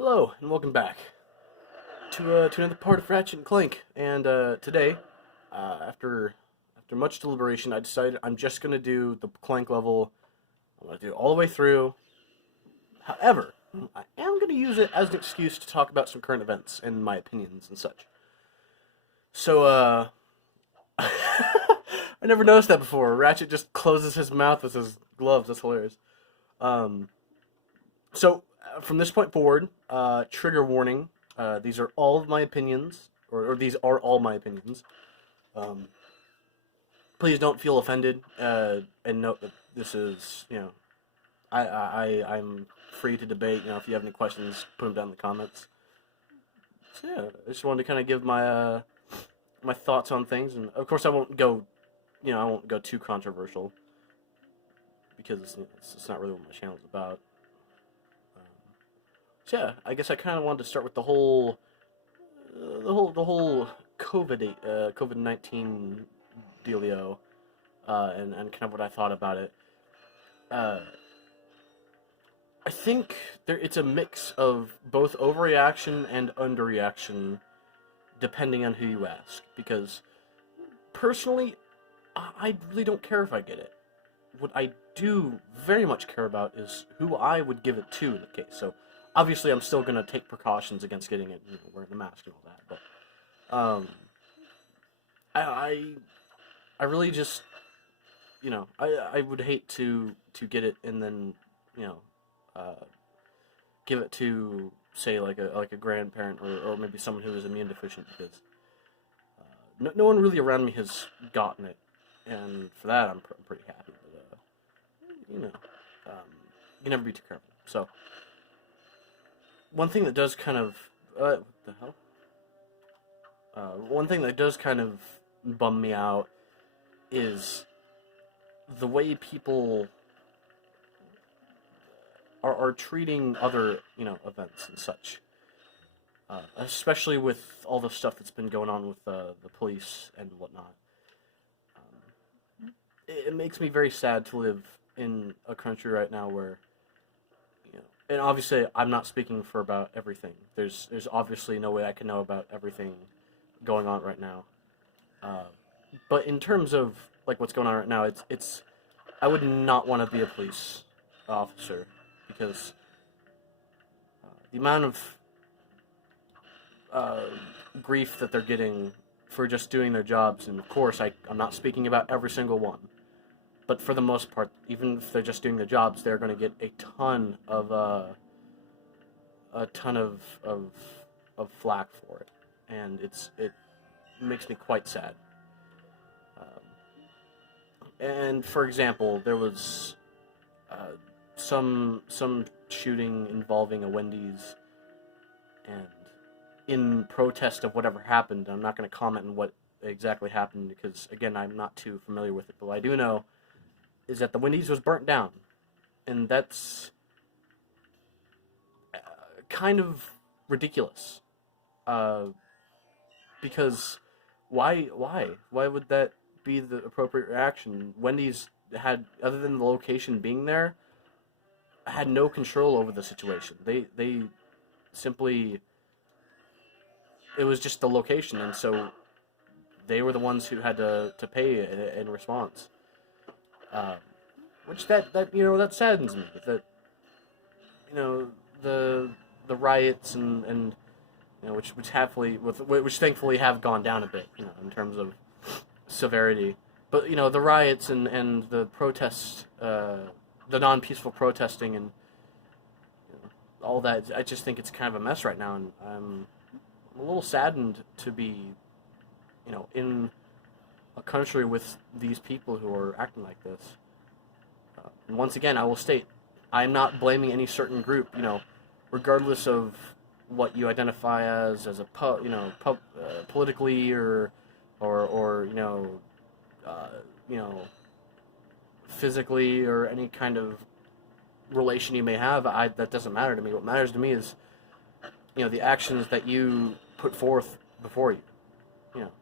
Hello, and welcome back to another part of Ratchet and Clank. And today, after much deliberation, I decided I'm just gonna do the Clank level. I'm gonna do it all the way through. However, I am gonna use it as an excuse to talk about some current events and my opinions and such. So, I never noticed that before. Ratchet just closes his mouth with his gloves. That's hilarious. Um, from this point forward, trigger warning. These are all of my opinions, or these are all my opinions. Um, please don't feel offended, and note that this is, I'm free to debate. If you have any questions, put them down in the comments. So yeah, I just wanted to kind of give my thoughts on things, and of course I won't go too controversial because it's not really what my channel's about. Um, So yeah, I guess I kind of wanted to start with the whole COVID-19 dealio, and kind of what I thought about it. Uh, I think it's a mix of both overreaction and underreaction, depending on who you ask. Because personally, I really don't care if I get it. What I do very much care about is who I would give it to in the case. So obviously, I'm still gonna take precautions against getting it, wearing the mask and all that. But I I really just I would hate to get it and then you know uh, give it to say like a grandparent or maybe someone who is immune deficient because no one really around me has gotten it, and for that I'm pretty happy. But you can never be too careful. So one thing that does kind of what the hell? One thing that does kind of bum me out is the way people are treating other events and such, especially with all the stuff that's been going on with the police and whatnot. It makes me very sad to live in a country right now where and obviously I'm not speaking for about everything. There's obviously no way I can know about everything going on right now. Uh, but in terms of like what's going on right now, it's I would not want to be a police officer because the amount of uh, grief that they're getting for just doing their jobs, and of course I'm not speaking about every single one, but for the most part, even if they're just doing their jobs, they're going to get a ton of flack for it, and it makes me quite sad. And for example, there was some shooting involving a Wendy's, and in protest of whatever happened, I'm not going to comment on what exactly happened because again, I'm not too familiar with it. But what I do know is that the Wendy's was burnt down, and that's kind of ridiculous. Uh, because why would that be the appropriate reaction? Wendy's had, other than the location being there, had no control over the situation. They simply, it was just the location, and so they were the ones who had to pay in response. Uh, which that saddens me. That you know the riots and which thankfully have gone down a bit, in terms of severity. But the riots and the protests, the non-peaceful protesting and all that. I just think it's kind of a mess right now, and I'm a little saddened to be, in a country with these people who are acting like this. And once again, I will state, I'm not blaming any certain group. Regardless of what you identify as politically or uh, you know, physically or any kind of relation you may have. That doesn't matter to me. What matters to me is, the actions that you put forth before you. You know,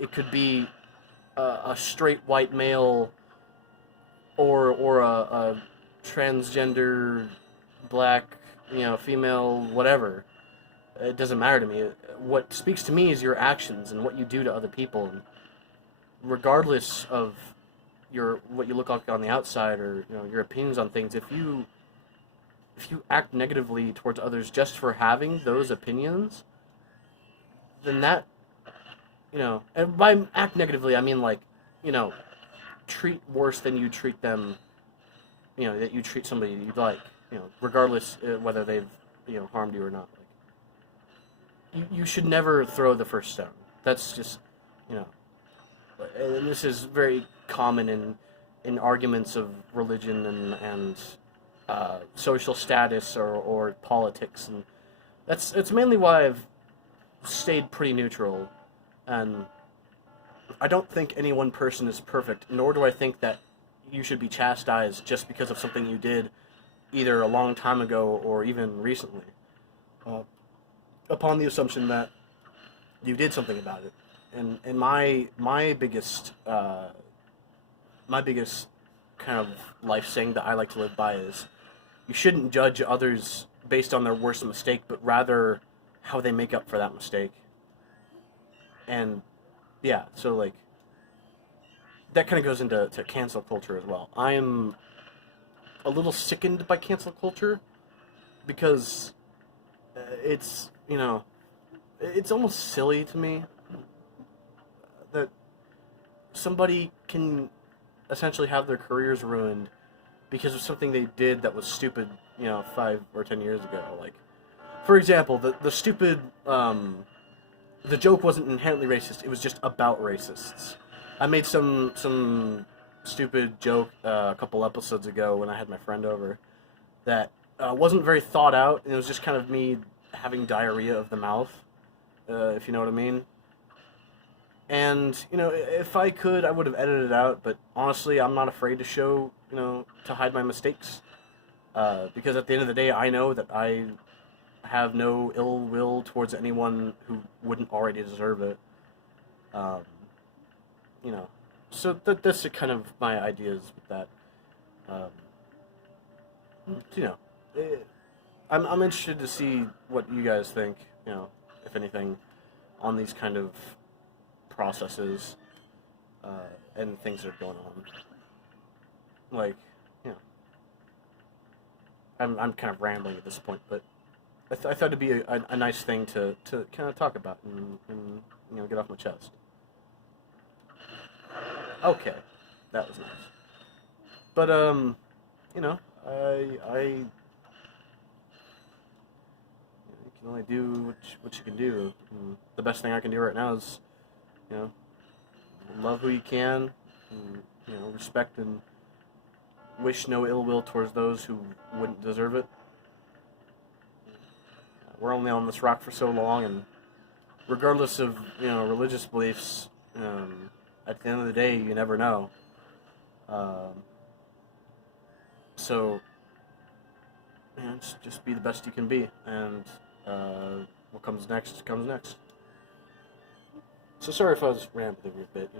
it could be a straight white male or a transgender black female, whatever. It doesn't matter to me. What speaks to me is your actions and what you do to other people. And regardless of what you look like on the outside, or your opinions on things, if you act negatively towards others just for having those opinions, then that, and by act negatively, I mean, like, treat worse than you treat them, that you treat somebody you like, regardless whether they've, harmed you or not. Like, you should never throw the first stone. That's just, and this is very common in arguments of religion and social status or politics, and it's mainly why I've stayed pretty neutral. And I don't think any one person is perfect, nor do I think that you should be chastised just because of something you did either a long time ago or even recently, upon the assumption that you did something about it. And my biggest kind of life saying that I like to live by is, you shouldn't judge others based on their worst mistake, but rather how they make up for that mistake. And yeah, so like that kind of goes into cancel culture as well. I am a little sickened by cancel culture because it's it's almost silly to me that somebody can essentially have their careers ruined because of something they did that was stupid, 5 or 10 years ago. Like, for example, the stupid, the joke wasn't inherently racist. It was just about racists. I made some stupid joke a couple episodes ago when I had my friend over that wasn't very thought out, and it was just kind of me having diarrhea of the mouth, if you know what I mean. And, if I could, I would have edited it out, but honestly, I'm not afraid to show, to hide my mistakes. Because at the end of the day, I know that I have no ill will towards anyone who wouldn't already deserve it. So that's kind of my ideas with that. I'm interested to see what you guys think, if anything, on these kind of processes and things that are going on. Like, I'm kind of rambling at this point, but I thought it'd be a nice thing to kind of talk about and get off my chest. Okay, that was nice. But I you can only do what you can do. And the best thing I can do right now is, love who you can, and, respect and wish no ill will towards those who wouldn't deserve it. We're only on this rock for so long, and regardless of, religious beliefs, at the end of the day, you never know. So, just be the best you can be, and what comes next comes next. So sorry if I was rambling a bit,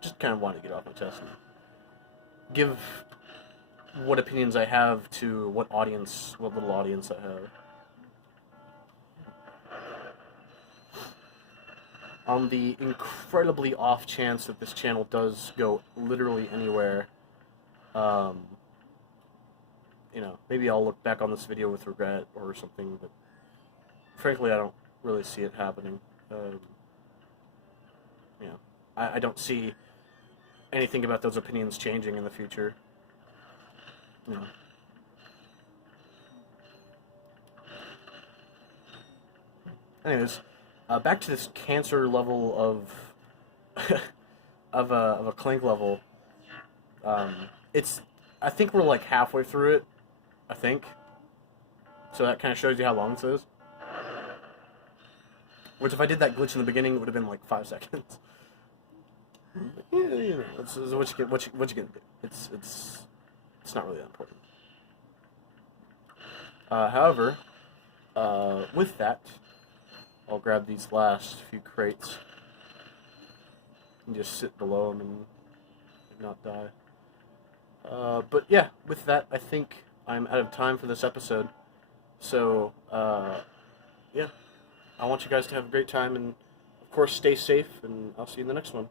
just kind of wanted to get off my chest and give what opinions I have to what little audience I have. On the incredibly off chance that this channel does go literally anywhere, maybe I'll look back on this video with regret or something, but frankly, I don't really see it happening. I don't see anything about those opinions changing in the future. Anyways, back to this cancer level of of a clank level. I think we're like halfway through it. I think. So that kind of shows you how long this is. Which, if I did that glitch in the beginning, it would have been like 5 seconds. Yeah, it's what you can do. It's not really that important. However, with that, I'll grab these last few crates and just sit below them and not die. But yeah, with that, I think I'm out of time for this episode. So, yeah, I want you guys to have a great time, and of course, stay safe. And I'll see you in the next one.